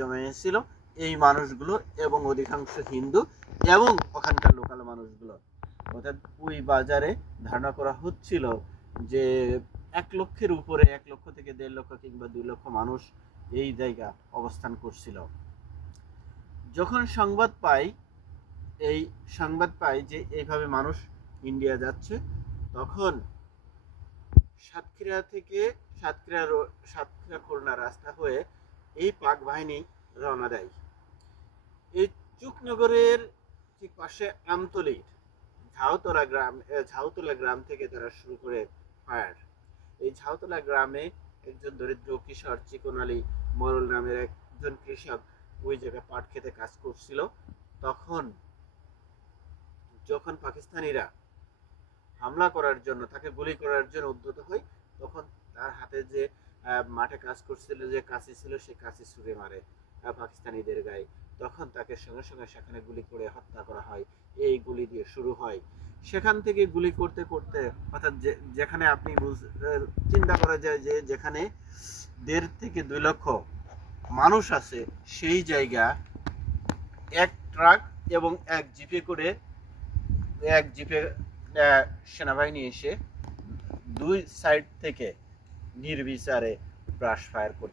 জমেছিল এই মানুষগুলো এবং অধিকাংশ হিন্দু এবং ওখানকার লোকাল মানুষগুলো। অর্থাৎ ওই বাজারে ধারণা করা হচ্ছিল যে 1 লক্ষের উপরে, 1 লক্ষ থেকে 1.5 লক্ষ কিংবা 2 লক্ষ মানুষ এই জায়গা অবস্থান করছিল। যখন সংবাদ পাই যে এইভাবে মানুষ ইন্ডিয়া যাচ্ছে, তখন সাতক্ষীরা খুলনা রাস্তা হয়ে এই পাক বাহিনী রওনা দেয়। এই চুকনগরের ঠিক পাশে আমতলীর ঝাউতলা গ্রাম থেকে তারা শুরু করে ফায়ার। এই ঝাউতলা গ্রামে একজন দরিদ্র কৃষক চিকন আলী মোড়ল নামের একজন কৃষক ওই জায়গায় পাট খেতে কাজ করছিল। যখন পাকিস্তানিরা হামলা করার জন্য, তাকে গুলি করার জন্য উদ্যত হয়, তখন তার হাতে যে মাঠে কাজ করছিল যে কাঁচি ছিল, সে কাঁচি ছুঁড়ে মারে পাকিস্তানিদের গায়ে। তখন তাকে সঙ্গে সঙ্গে সেখানে গুলি করে হত্যা করা হয়। এই গুলি দিয়ে শুরু হয়। সেখান থেকে গুলি করতে করতে, অর্থাৎ যেখানে আপনি চিন্তা করা যায় যে যেখানে 1.5 থেকে 2 লক্ষ মানুষ আছে, সেই জায়গা এক ট্রাক এবং এক জিপে সেনাবাহিনী এসে 2 সাইড থেকে নির্বিচারে ব্রাশ ফায়ার করতে